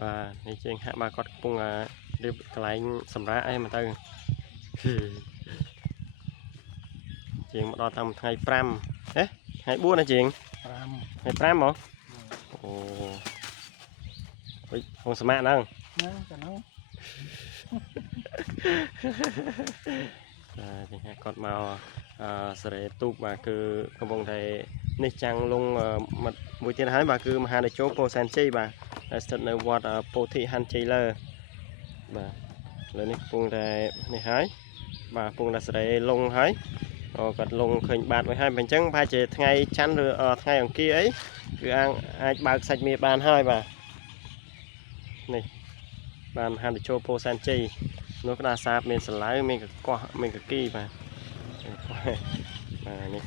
và này trên hạ ba con cung được cái lạnh sầm rã ấy mà tư chuyện một đo tầm ngày pram đấy ngày buôn là chuyện ngày pram không ồ không sầm mạ đâu con màu sẽ tụt và cứ công bông thầy nít trăng luôn mặt buổi tiên hái bà cứ mà hai để chỗ po san chi bà sân nơi vọt po thị han chi lơ bà lên nít bông thầy này hái bà bông là sẽ lông hái còn lông khởi bạt với hai bánh trắng ba chế ngày chăn rồi ngày ở kia ấy cứ ăn ai bạc sạch miệng bàn hai bà này bàn hai để chỗ po san chi nó có đa sáp mình sẽ lái mình qua mình cái kia mà này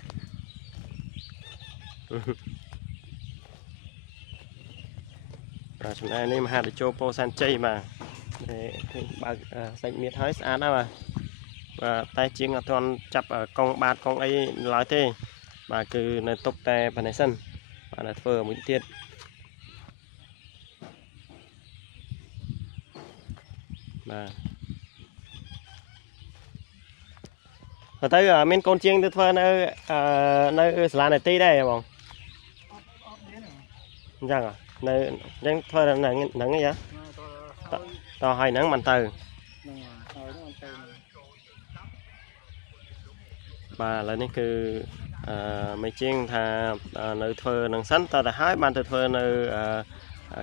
và chúng ta nên mà hạt để cho po san chay mà để bà sạch miệt hơi sáng đó mà và tay chiếng toàn chập ở con bát con ấy nói thế và cứ nơi tục tay và này sân và là phở một tiết và và tới bên con chiêng tôi thuê nơi là này tí đây không rằng à nơi đang thuê là nắng cái gì to hay nắng mạnh từ và làនេះគឺmấy chiêng thà nơi thuê nắng sắn ta đã hái ban từ thuê nơi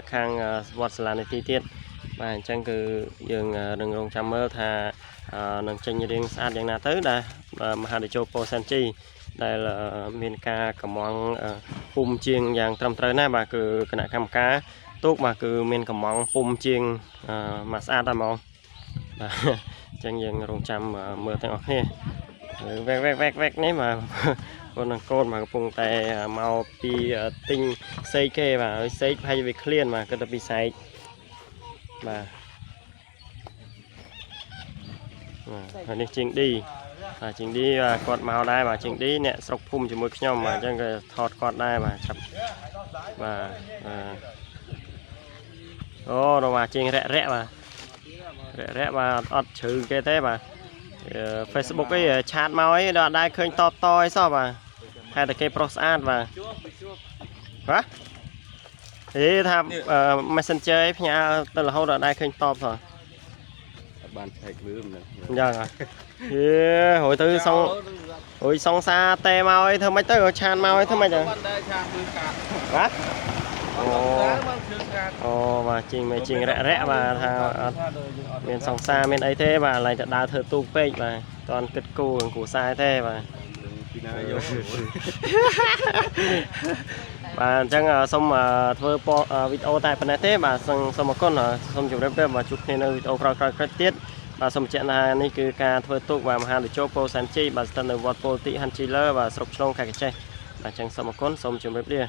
khang vọt là này tí tiết và chẳng cứ dừng đừng rong chăm mơ thà nâng tranh như điên sátយ៉ាងណាទៅដែរមហាតេជោពោសាន់ជីដែលមានការកំងពុំជាងយ៉ាងត្រឹមត្រូវណាស់បាទគឺគណៈកម្មការទូកបាទគឺមានកំងពុំជាងមកស្អាតតែហ្មងបាទអញ្ចឹងយើងរងចាំមើលទាំងអស់គ្នាវែកនេះមកកូនមកកំពុងតែមកពីទិញសេកគេបាទឲ្យសេកប្រហែលវាឃ្លានបាទគឺទៅពីសេកបាទហើយនេះជាងឌីជាងឌីគាត់មកដែរបាទជាងឌីអ្នកស្រុកភូមិជាមួយខ្ញុំអញ្ចឹងក៏ថតគាត់ដែរបាទចាប់បាទអូដល់បាទជាងរាក់បាទបាទអត់ជ្រៅគេទេបាទ Facebook អីឆាតមកអីដល់ដែរឃើញតបតអីសោះបាទហេតុតែគេប្រុសស្អាតបាទបាទហេថា Messenger អីផ្ញើទៅរហូតដល់ដែរឃើញតបសោះបានឆែកលឿមហ្នឹងយ៉ាងហ៎ហេទៅសងសាតែមកអីធ្វើម៉េចទៅឆានមកអីធ្វើម៉េចទៅបានដែរឆានលឿកាត់បាទអូបាទជាងរាក់បាទថាអត់មានសងសាមានអីទេបាទឡើងតែដើរធ្វើទូកពេកបាទតន់គិតគូគ្រូសាយទេបាទពីណាយកបាទអញ្ចឹងសូមធ្វើវីដេអូតែប៉ុណ្ណេះទេបាទសូមអរគុណសូមជម្រាបលាបាទជួបគ្នានៅវីដេអូក្រោយៗទៀតបាទសូមបញ្ជាក់ថានេះគឺការធ្វើទូកបាទមហាតេជោពោសាន់ជីបាទស្ថិតនៅវត្តពោធិហាន់ជីលើបាទស្រុកឆ្លងខេត្តកញ្ចេះបាទអញ្ចឹងសូមអរគុណសូមជម្រាបលា